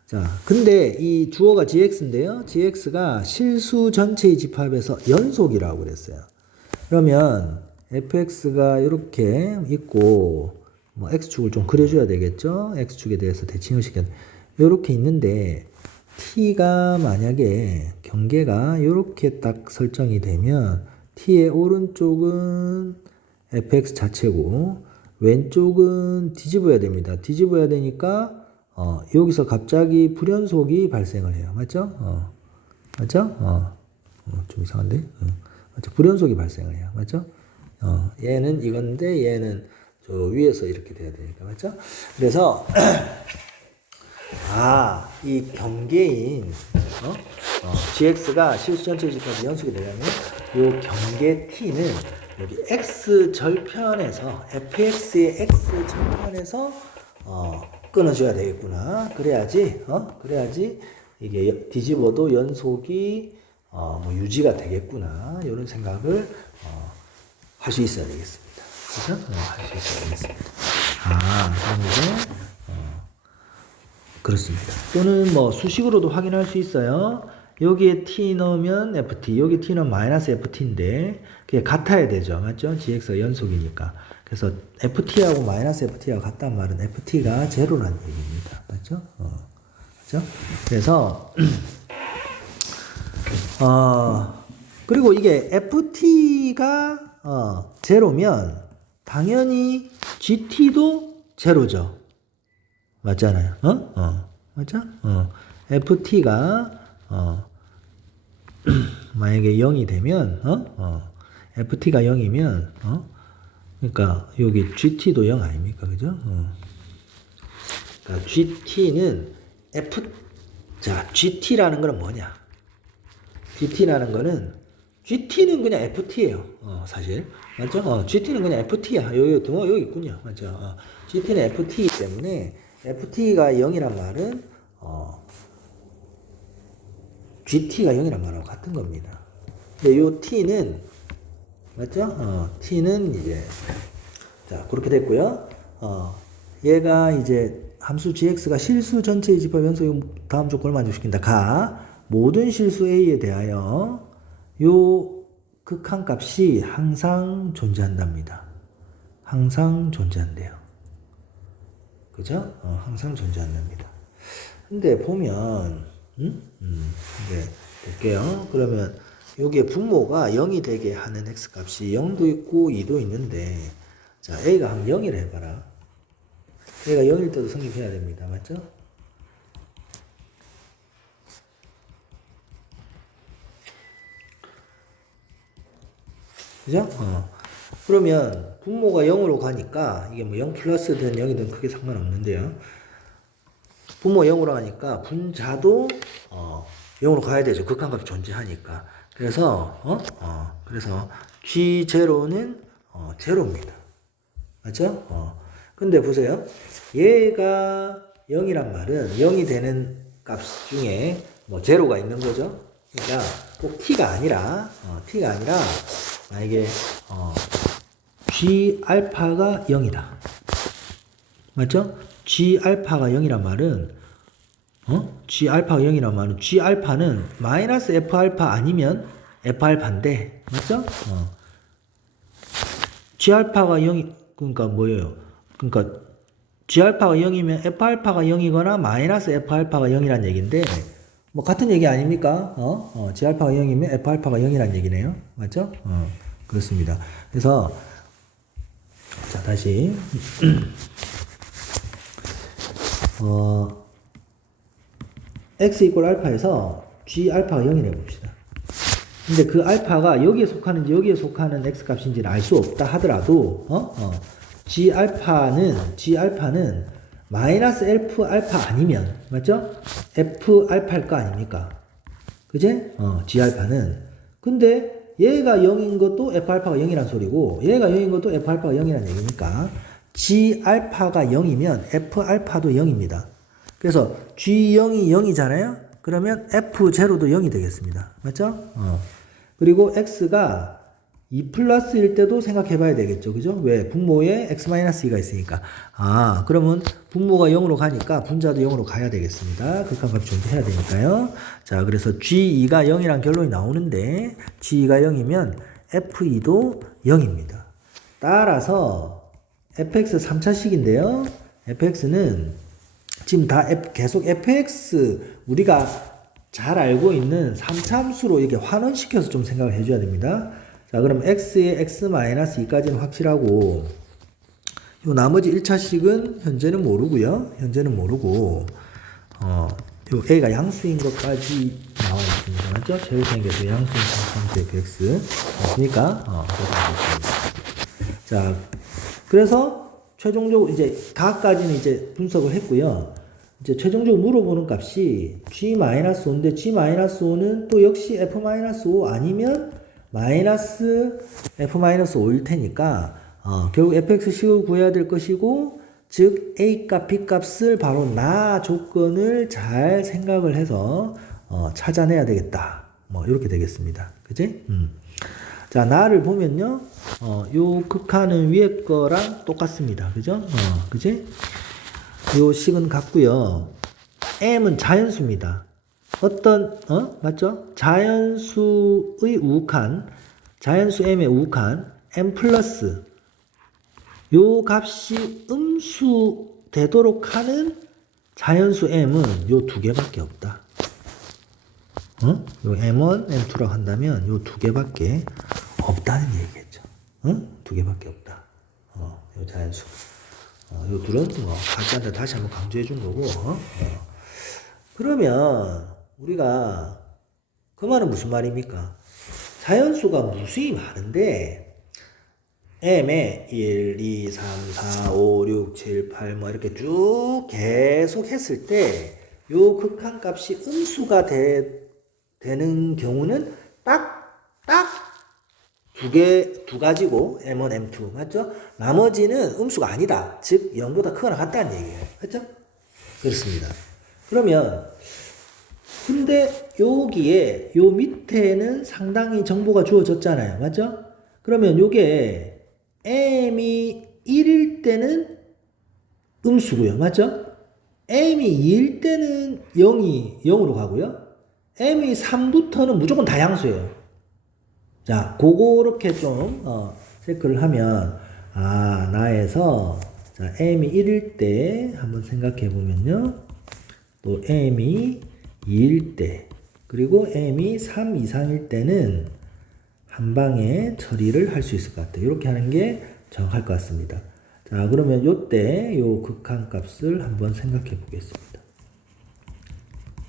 자, 근데 이 주어가 gx인데요. gx가 실수 전체의 집합에서 연속이라고 그랬어요. 그러면 fx가 이렇게 있고 뭐 x축을 좀 그려줘야 되겠죠. x축에 대해서 대칭을 시켜 이렇게 있는데 t가 만약에 경계가 이렇게 딱 설정이 되면 t의 오른쪽은 fx 자체고 왼쪽은 뒤집어야 됩니다. 뒤집어야 되니까 여기서 갑자기 불연속이 발생을 해요. 맞죠? 맞죠? 좀 이상한데? 맞죠? 불연속이 발생을 해요. 맞죠? 얘는 이건데 얘는 저 위에서 이렇게 돼야 되니까. 맞죠? 그래서 이 경계인 gx가 실수 전체 집합이 연속이 되려면 요 경계 t는 여기 x 절편에서 fx의 x 절편에서 끊어줘야 되겠구나. 그래야지 이게 뒤집어도 연속이 뭐 유지가 되겠구나. 이런 생각을 할 수 있어야 되겠습니다. 그죠? 할 수 있어야 되겠습니다. 그럼 이제 그렇습니다. 또는 뭐 수식으로도 확인할 수 있어요. 여기에 t 넣으면 ft, 여기 t 넣으면 마이너스 ft인데 그게 같아야 되죠. 맞죠? gx가 연속이니까. 그래서 ft하고 마이너스 ft하고 같단 말은 ft가 제로라는 얘기입니다. 맞죠? 그렇죠? 그래서 그리고 이게 ft가 제로면 당연히 gt도 제로죠. 맞잖아요. 맞죠? ft가 만약에 0이 되면 ft가 0이면 그러니까 여기 gt도 0 아닙니까? 그죠? 그러니까 gt는 gt라는 거는 뭐냐? gt라는 거는 gt는 그냥 ft예요. 사실. 맞죠? gt는 그냥 ft야. 여기 있군요. 맞죠? gt는 ft이기 때문에 ft가 0이란 말은 gt가 0이란 말하고 같은 겁니다. 근데 요 t는 맞죠? t는 이제 자 그렇게 됐고요. 얘가 이제 함수 gx가 실수 전체의 집합 연속이 다음 조건을 만족시킨다. 모든 실수 a에 대하여 요 극한값이 항상 존재한답니다. 항상 존재한대요. 그죠? 항상 존재한답니다. 근데 보면 이제 볼게요. 그러면 여기에 분모가 0이 되게 하는 x값이 0도 있고 2도 있는데 자 a가 한 0이라 해봐라. a가 0일 때도 성립해야 됩니다. 맞죠? 그죠? 그러면 분모가 0으로 가니까 이게 뭐 0 플러스든 0이든 크게 상관없는데요. 분모 0으로 가니까 분자도 0으로 가야 되죠. 극한값이 존재하니까. 그래서 그래서 G0는 제로입니다. 맞죠? 근데 보세요. 얘가 0이란 말은 0이 되는 값 중에 뭐 제로가 있는 거죠. 그러니까 꼭 t가 아니라 만약에 G 알파가 0이다. 맞죠? G 알파가 0이란 말은 G 알파가 0이란 말은 G 알파는 마이너스 F 알파 아니면 F 알파인데 맞죠? G 알파가 0이 그러니까 뭐예요? 그러니까 G 알파가 0이면 F 알파가 0이거나 마이너스 F 알파가 0이란 얘기인데 뭐 같은 얘기 아닙니까? G 알파가 0이면 F 알파가 0이란 얘기네요. 맞죠? 그렇습니다. 그래서 자 다시 x 이퀄 알파에서 g 알파가 0이라 해봅시다. 근데 그 알파가 여기에 속하는지 여기에 속하는 x 값인지는 알 수 없다 하더라도 g 알파는 마이너스 f 알파 아니면 맞죠? f 알파일 거 아닙니까? 그제? g 알파는 근데 얘가 0인 것도 f 알파가 0이란 소리고 얘가 0인 것도 f 알파가 0이란 얘기니까 g 알파가 0이면 f 알파도 0입니다. 그래서 G0이 0이잖아요. 그러면 F0도 0이 되겠습니다. 맞죠? 그리고 X가 2 플러스일 때도 생각해 봐야 되겠죠. 그죠? 왜? 분모에 X-2가 있으니까. 그러면 분모가 0으로 가니까 분자도 0으로 가야 되겠습니다. 극한값이 존재해야 되니까요. 자, 그래서 G2가 0이란 결론이 나오는데 G2가 0이면 F2도 0입니다. 따라서 fx 3차식인데요. fx는 지금 다 계속 fx 우리가 잘 알고 있는 3차함수로 이렇게 환원시켜서 좀 생각을 해줘야 됩니다. 자, 그럼 x의 x-2까지는 확실하고 요 나머지 1차식은 현재는 모르고요. 현재는 모르고 요 a가 양수인 것까지 나와 있습니다. 맞죠? 최우선계수 양수인 3차함수 fx 맞습니까? 자, 그래서 최종적으로 이제 다까지는 이제 분석을 했고요. 이제 최종적으로 물어보는 값이 g-5인데 g-5는 또 역시 f-5 아니면 마이너스 f-5일 테니까 결국 fx식을 구해야 될 것이고 즉 a값 b값을 바로 나 조건을 잘 생각을 해서 찾아내야 되겠다. 뭐 이렇게 되겠습니다. 그지? 자, 나를 보면요. 요 극한은 위에 거랑 똑같습니다. 그죠? 그지? 요 식은 같고요. m은 자연수입니다. 어떤 맞죠? 자연수의 우극한, 자연수 m의 우극한 m 플러스 요 값이 음수 되도록 하는 자연수 m은 요 두 개밖에 없다. 요 m1, m2라고 한다면 요 두 개밖에 없다는 얘기겠죠. 두 개밖에 없다. 요 자연수. 요 둘은 각자한테 다시 한번 강조해 준 거고. 그러면 우리가 그 말은 무슨 말입니까? 자연수가 무수히 많은데 m에 1, 2, 3, 4, 5, 6, 7, 8 뭐 이렇게 쭉 계속 했을 때 요 극한값이 음수가 되는 경우는 딱 두 가지고 m1, m2 맞죠? 나머지는 음수가 아니다. 즉 0보다 크거나 같다는 얘기예요. 맞죠? 그렇습니다. 그러면 근데 여기에 요 밑에는 상당히 정보가 주어졌잖아요. 맞죠? 그러면 요게 m이 1일 때는 음수고요. 맞죠? m이 2일 때는 0으로 가고요. m이 3부터는 무조건 다 양수예요. 자, 그렇게 좀 체크를 하면 나에서 자, m이 1일 때 한번 생각해 보면요. 또 m이 2일 때 그리고 m이 3 이상일 때는 한 방에 처리를 할 수 있을 것 같아요. 이렇게 하는 게 정확할 것 같습니다. 자, 그러면 요때 요 극한값을 한번 생각해 보겠습니다.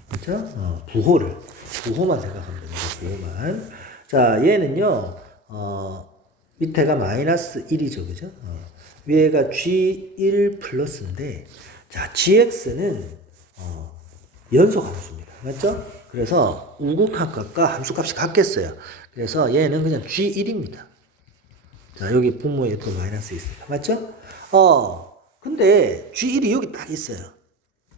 그렇죠? 부호만 생각하면 됩니다. 부호만. 자, 얘는요. 밑에가 마이너스 1이죠. 그죠? 위에가 g1 플러스인데 자, gx는 연속 함수입니다. 맞죠? 그래서 우극한값과 함수값이 같겠어요. 그래서 얘는 그냥 g1입니다. 자, 여기 분모에 또 마이너스 있습니다. 맞죠? 근데 g1이 여기 딱 있어요.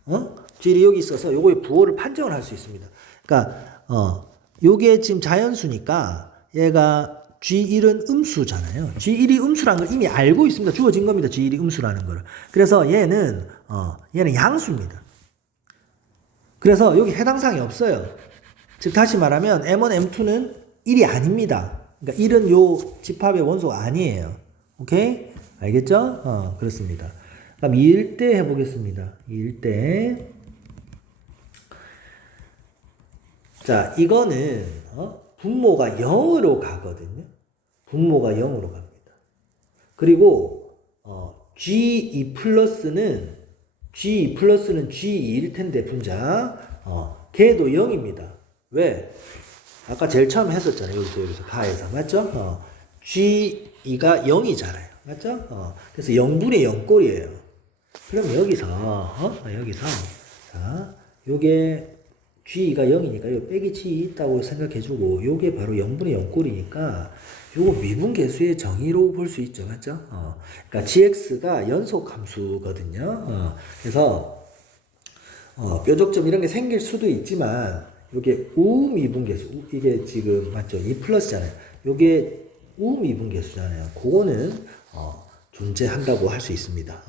g1이 여기 있어서 요거의 부호를 판정을 할 수 있습니다. 그러니까 요게 지금 자연수니까 얘가 G1은 음수잖아요. G1이 음수라는 걸 이미 알고 있습니다. 주어진 겁니다. G1이 음수라는 걸. 그래서 얘는 양수입니다. 그래서 여기 해당사항이 없어요. 즉 다시 말하면 M1, M2는 1이 아닙니다. 그러니까 1은 요 집합의 원소가 아니에요. 오케이? 알겠죠? 그렇습니다. 그럼 2일 때 해보겠습니다. 2일 때. 자, 이거는 분모가 0으로 가거든요. 분모가 0으로 갑니다. 그리고 G2 플러스는 G2일 텐데 분자 걔도 0입니다. 왜? 아까 제일 처음 했었잖아요. 여기서 가에서 맞죠? G2가 0이잖아요. 맞죠? 그래서 0분의 0꼴이에요. 그럼 여기서 자, 요게 G가 0이니까 요 빼기 G 있다고 생각해주고 요게 바로 0분의 0꼴이니까 요거 미분계수의 정의로 볼 수 있죠. 맞죠? 그러니까 GX가 연속 함수거든요. 그래서 뾰족점 이런 게 생길 수도 있지만 요게 우미분계수 이게 지금 맞죠? 2 플러스잖아요. 요게 우미분계수잖아요. 그거는 존재한다고 할 수 있습니다.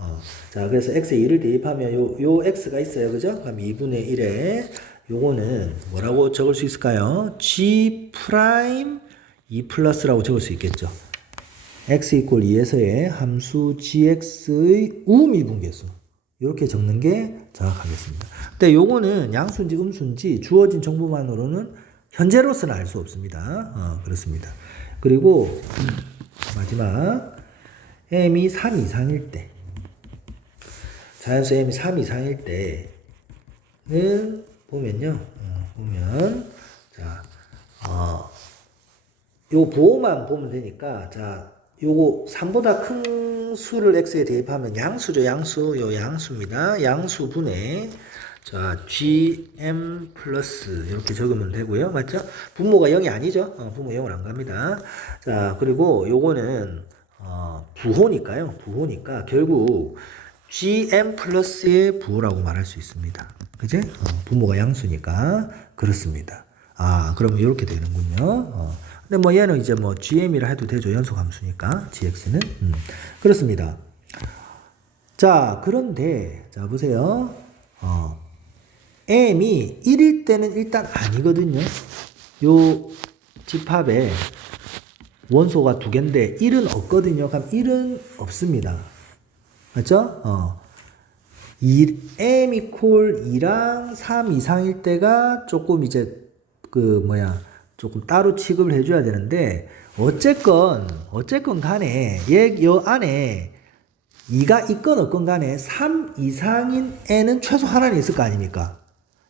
자, 그래서 x에 2를 대입하면 요 x가 있어요. 그죠? 그럼 2분의 1에 요거는 뭐라고 적을 수 있을까요? g 프라임 2 플러스라고 적을 수 있겠죠. x 이퀄 2에서의 함수 gx의 우미분계수. 이렇게 적는 게 정확하겠습니다. 근데 요거는 양수인지 음수인지 주어진 정보만으로는 현재로서는 알 수 없습니다. 그렇습니다. 그리고 마지막 m이 3 이상일 때 자연수 m이 3 이상일 때는 보면요. 보면 자, 요 부호만 보면 되니까 자, 요거 3보다 큰 수를 x에 대입하면 양수죠. 양수. 요 양수입니다. 양수분의 자, gm 플러스 이렇게 적으면 되고요. 맞죠? 분모가 0이 아니죠. 분모 0을 안 갑니다. 자, 그리고 요거는 부호니까요. 부호니까 결국 gm 플러스의 부호라고 말할 수 있습니다. 그지? 분모가 양수니까 그렇습니다. 그러면 이렇게 되는군요. 근데 뭐 얘는 이제 뭐 gm이라 해도 되죠. 연속 함수니까 gx는 그렇습니다. 자, 그런데 자 보세요. m이 1일 때는 일단 아니거든요. 요 집합에 원소가 두 개인데 1은 없거든요. 그럼 1은 없습니다. 맞죠? m 이퀄 2랑 3 이상일 때가 조금 이제 조금 따로 취급을 해줘야 되는데 어쨌건 간에 요 안에 2가 있건 없건 간에 3 이상인 n은 최소 하나는 있을 거 아닙니까?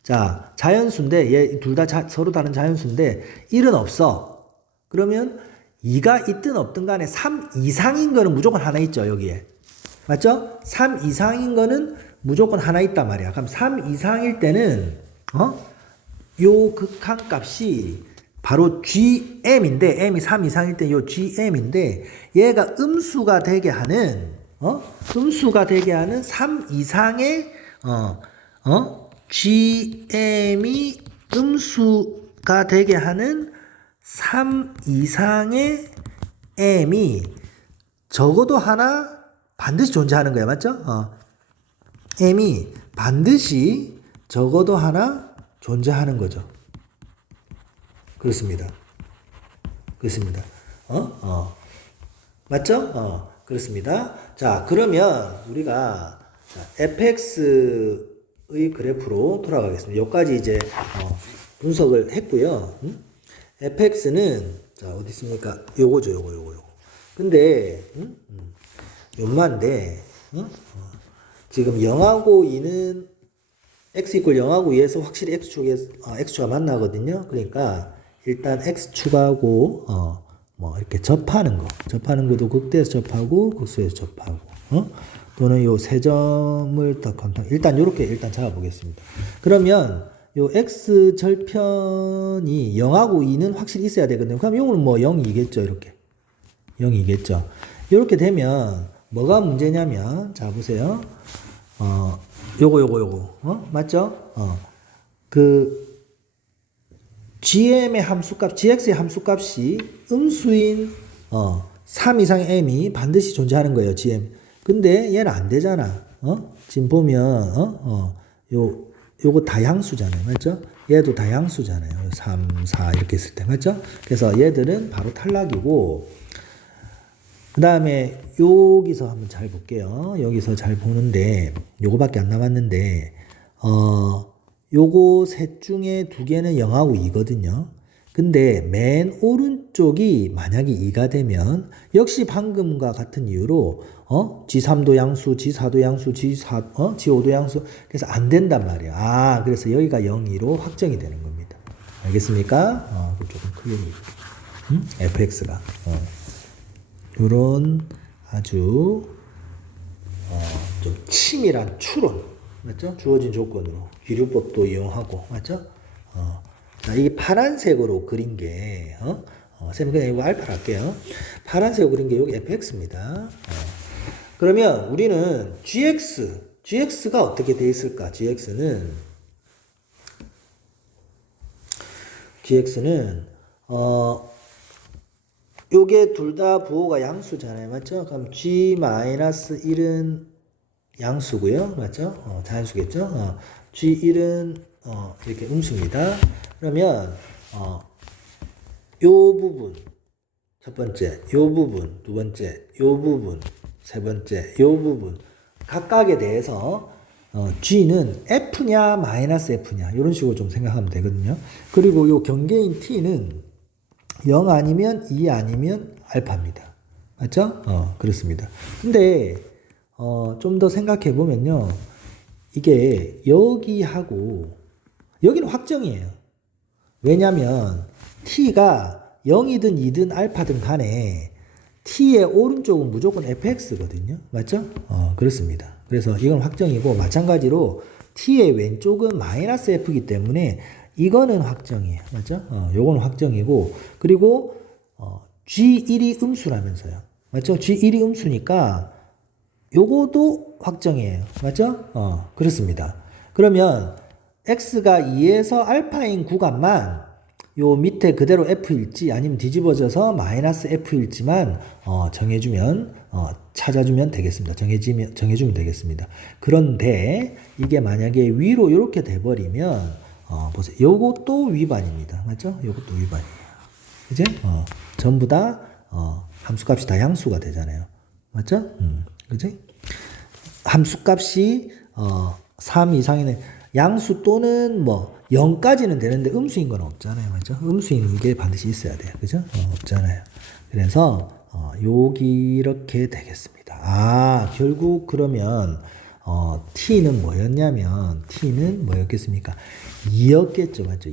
자, 자연수인데 얘 둘 다 서로 다른 자연수인데 1은 없어. 그러면 2가 있든 없든 간에 3 이상인 거는 무조건 하나 있죠, 여기에. 맞죠? 3 이상인 거는 무조건 하나 있단 말이야. 그럼 3 이상일 때는 요 극한값이 바로 gm인데 m이 3 이상일 때 요 gm인데 얘가 음수가 되게 하는 3 이상의 gm이 음수가 되게 하는 3 이상의 m이 적어도 하나 반드시 존재하는 거야. 맞죠? m이 반드시 적어도 하나 존재하는 거죠. 그렇습니다. 그렇습니다. 맞죠? 그렇습니다. 자, 그러면 우리가 fx의 그래프로 돌아가겠습니다. 여기까지 이제 분석을 했고요. fx는 자, 어디 있습니까? 요거죠, 요거. 근데 요만데 지금 0하고 2는 x 이퀄 0하고 2에서 확실히 x축가 만나거든요. 그러니까 일단 x축하고 뭐 이렇게 접하는 것도 극대에서 접하고 극소에서 접하고 또는 요 세 점을 딱 일단 요렇게 일단 잡아보겠습니다. 그러면 요 x 절편이 0하고 2는 확실히 있어야 되거든요. 그럼 요거는 뭐 0이겠죠. 이렇게 0이겠죠. 이렇게 되면 뭐가 문제냐면 자 보세요. 요거 맞죠? gm의 함수값, gx의 함수값이 음수인 3 이상의 m이 반드시 존재하는 거예요, gm. 근데 얘는 안 되잖아. 지금 보면 요거 다양수잖아요. 맞죠? 얘도 다양수잖아요. 3, 4 이렇게 했을 때. 맞죠? 그래서 얘들은 바로 탈락이고 그 다음에 여기서 한번 잘 볼게요. 여기서 잘 보는데 요거밖에 안 남았는데 요거 셋 중에 두 개는 0하고 2거든요. 근데 맨 오른쪽이 만약에 2가 되면 역시 방금과 같은 이유로 G3도 양수, G4도 양수, G5도 양수 그래서 안 된단 말이야. 그래서 여기가 0, 2로 확정이 되는 겁니다. 알겠습니까? 조금 크게 fx가 요런 아주 좀 치밀한 추론 맞죠? 주어진 조건으로 기류법도 이용하고 맞죠? 자, 이게 파란색으로 그린 게 쌤 그냥 이거 알파를 할게요. 파란색으로 그린 게 여기 fx입니다. 그러면 우리는 gx가 어떻게 되어 있을까? gx는 요게 둘 다 부호가 양수잖아요. 맞죠? 그럼 g-1은 양수고요. 맞죠? 자연수겠죠? g1은 이렇게 음수입니다. 그러면 요 부분 첫 번째, 요 부분 두 번째, 요 부분 세 번째, 요 부분 각각에 대해서 G는 F냐 마이너스 F냐 이런 식으로 좀 생각하면 되거든요. 그리고 요 경계인 T는 0 아니면 2 아니면 알파입니다. 맞죠? 그렇습니다. 근데 좀 더 생각해 보면요. 이게 여기하고 여기는 확정이에요. 왜냐면 T가 0이든 2든 알파든 간에 T의 오른쪽은 무조건 fx거든요. 맞죠? 그렇습니다. 그래서 이건 확정이고 마찬가지로 T의 왼쪽은 마이너스 f이기 때문에 이거는 확정이에요. 맞죠? 요거는 확정이고 그리고 G1이 음수라면서요. 맞죠? G1이 음수니까 요거도 확정이에요. 맞죠? 그렇습니다. 그러면 x가 2에서 알파인 구간만 요 밑에 그대로 f일지 아니면 뒤집어져서 마이너스 f일지만 정해주면 찾아주면 되겠습니다. 정해주면 되겠습니다. 그런데 이게 만약에 위로 이렇게 돼버리면 보세요. 요것도 위반입니다. 맞죠? 요것도 위반이에요. 이제 전부 다 함수값이 다 양수가 되잖아요. 맞죠? 그지? 함수값이 3 이상이네. 양수 또는 뭐 0까지는 되는데 음수인 건 없잖아요. 맞죠? 음수인 게 반드시 있어야 돼요. 그죠? 없잖아요. 그래서 여기 이렇게 되겠습니다. 결국 그러면 t는 뭐였냐면 t는 뭐였겠습니까? 2였겠죠. 맞죠?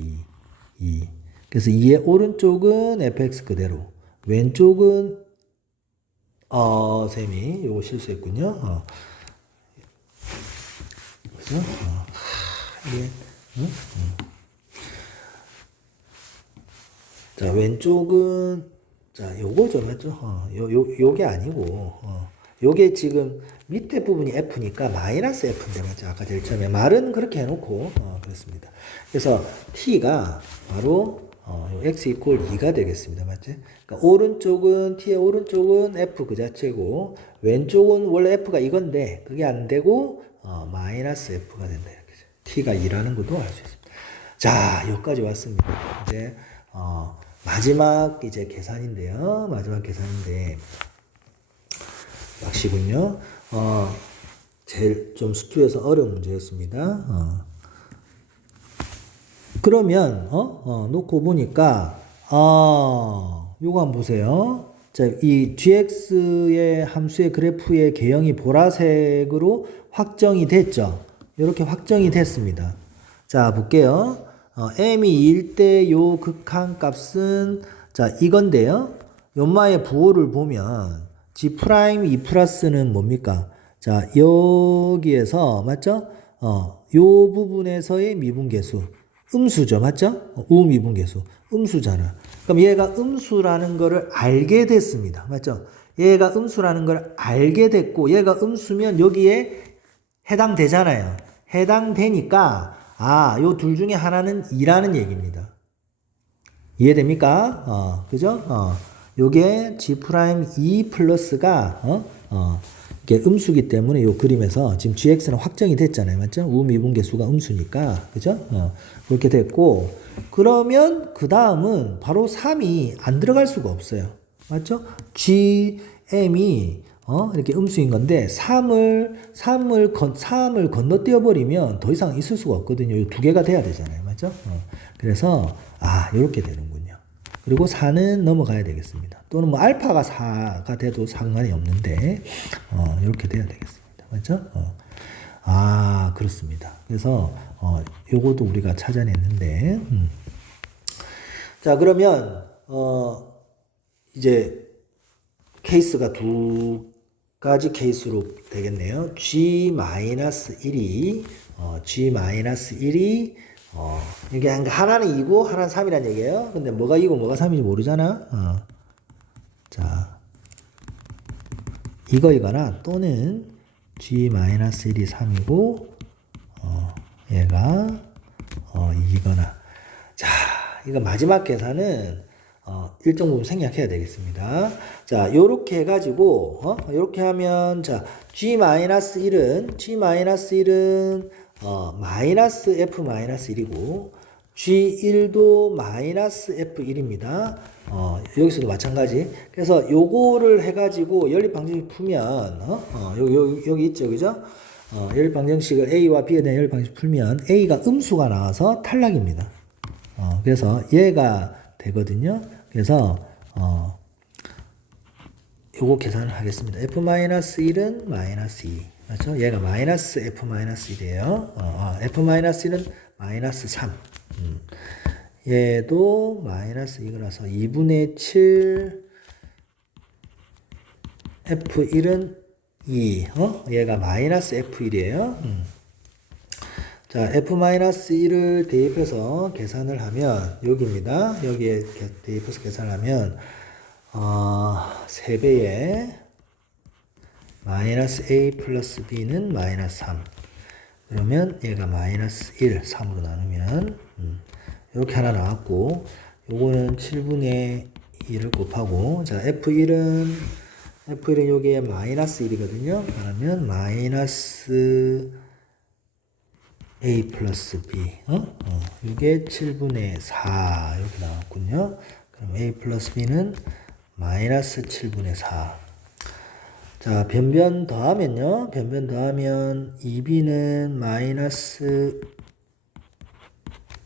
2. 그래서 2의 오른쪽은 fx 그대로 왼쪽은 쌤이 요거 실수했군요. 그죠? 이게 자, 왼쪽은 자, 요거죠. 맞죠? 요게 아니고 요게 지금 밑에 부분이 F니까 마이너스 F인데 맞죠? 아까 제일 처음에 말은 그렇게 해놓고 그렇습니다. 그래서 T가 바로 X 이퀄 2가 되겠습니다. 맞지? 그러니까 오른쪽은 T의 오른쪽은 F 그 자체고 왼쪽은 원래 F가 이건데 그게 안 되고 마이너스 F가 된다. 이렇게 T가 2라는 것도 알 수 있습니다. 자, 여기까지 왔습니다. 이제 마지막 이제 계산인데요. 마지막 계산인데 막시군요. 제일 좀 수투에서 어려운 문제였습니다. 그러면 놓고 보니까 요거 한번 보세요. 자, 이 gx의 함수의 그래프의 개형이 보라색으로 확정이 됐죠. 이렇게 확정이 됐습니다. 자, 볼게요. m이 2일 때 요 극한값은 자, 이건데요. 연마의 부호를 보면 g 프라임 2 플러스는 뭡니까? 자, 여기에서 맞죠? 요 부분에서의 미분계수 음수죠. 맞죠? 우미분계수 음수잖아. 그럼 얘가 음수라는 거를 알게 됐습니다. 맞죠? 얘가 음수라는 걸 알게 됐고 얘가 음수면 여기에 해당되잖아요. 해당되니까 요 둘 중에 하나는 2라는 얘기입니다. 이해됩니까? 그죠? 요게 G'2 플러스가 이게 음수기 때문에 요 그림에서 지금 GX는 확정이 됐잖아요. 맞죠? 우미분계수가 음수니까. 그죠? 그렇게 됐고 그러면 그 다음은 바로 3이 안 들어갈 수가 없어요. 맞죠? GM이 이렇게 음수인 건데 3을 건너뛰어 버리면 더 이상 있을 수가 없거든요. 이 두 개가 돼야 되잖아요. 맞죠? 그래서 이렇게 되는군요. 그리고 4는 넘어가야 되겠습니다. 또는 뭐 알파가 4가 돼도 상관이 없는데 이렇게 돼야 되겠습니다. 맞죠? 그렇습니다. 그래서 요것도 우리가 찾아냈는데 자, 그러면 이제 케이스가 두 가지 케이스로 되겠네요. G-1이 이게 하나는 2고 하나는 3이란 얘기예요. 근데 뭐가 2고 뭐가 3인지 모르잖아. 자, 이거나 또는 G-1이 3이고 얘가 2거나. 자, 이거 마지막 계산은 일정 부분 생략해야 되겠습니다. 자, 요렇게 해가지고, 요렇게 하면, 자, G-1은 마이너스 F-1이고, G1도 마이너스 F1입니다. 여기서도 마찬가지. 그래서 요거를 해가지고 연립 방정식 풀면, 여기 있죠. 그죠? 열 방정식을 A와 B에 대한 열 방정식 풀면 A가 음수가 나와서 탈락입니다. 그래서 얘가 되거든요. 그래서 요거 계산을 하겠습니다. F-1은 마이너스 2. 맞죠? 얘가 마이너스 F-1이래요. F-1은 마이너스 3. 얘도 마이너스 이거라서 2분의 7 F1은 2. 얘가 마이너스 F1이에요. 자, F-1을 대입해서 계산을 하면 여기입니다. 여기에 대입해서 계산하면 3배에 마이너스 A 플러스 B는 마이너스 3. 그러면 얘가 마이너스 1, 3으로 나누면 이렇게 하나 나왔고 요거는 7분의 2를 곱하고 자 F1은 여기에 마이너스 1이거든요. 그러면 마이너스 A 플러스 B 이게 7분의 4 이렇게 나왔군요. 그럼 A 플러스 B는 마이너스 7분의 4. 자, 변변 더하면요. 변변 더하면 2B는 마이너스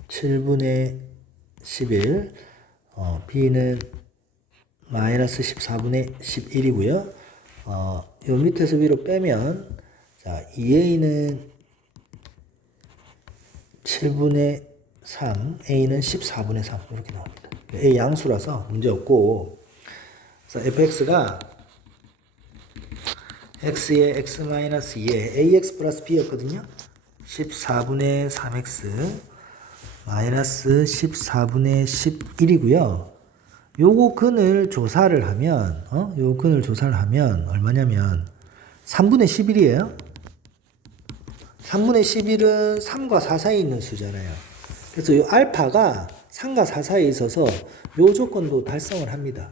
7분의 11, B는 마이너스 14분의 11이고요. 요 밑에서 위로 빼면, 자, 2A는 7분의 3, A는 14분의 3, 이렇게 나옵니다. A 양수라서 문제 없고, 그래서 fx가 x에 x-2에 ax 플러스 b였거든요. 14분의 3x 마이너스 14분의 11이고요. 요거 근을 조사를 하면 요 근을 조사를 하면 얼마냐면 3분의 11이에요. 3분의 11은 3과 4 사이에 있는 수잖아요. 그래서 요 알파가 3과 4 사이에 있어서 요 조건도 달성을 합니다.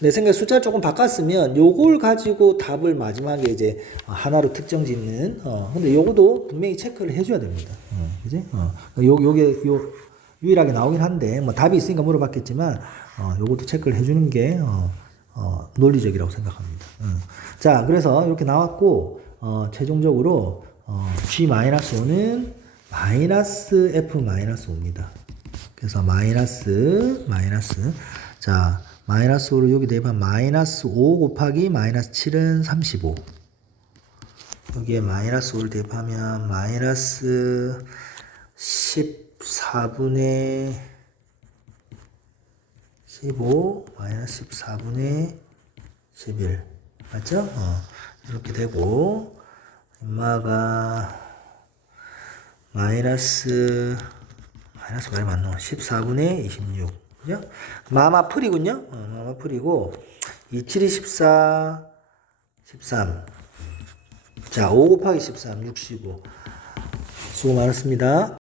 내 생각에 숫자를 조금 바꿨으면 요걸 가지고 답을 마지막에 이제 하나로 특정 짓는 근데 요거도 분명히 체크를 해줘야 됩니다. 그지? 요게 유일하게 나오긴 한데 뭐 답이 있으니까 물어봤겠지만 요것도 체크를 해주는 게 논리적이라고 생각합니다. 자, 그래서 이렇게 나왔고 최종적으로 G-5는 마이너스 F-5입니다. 그래서 마이너스 자 마이너스 5를 여기 대입하면 마이너스 5 곱하기 마이너스 7은 35. 여기에 마이너스 5를 대입하면 마이너스 14분의 15 마이너스 14분의 11 맞죠? 이렇게 되고 엄마가 마이너스 많이 맞노 14분의 26 그죠? 마마풀이군요. 마마풀이고 27이 14 13 자, 5 곱하기 13 65 수고 많았습니다.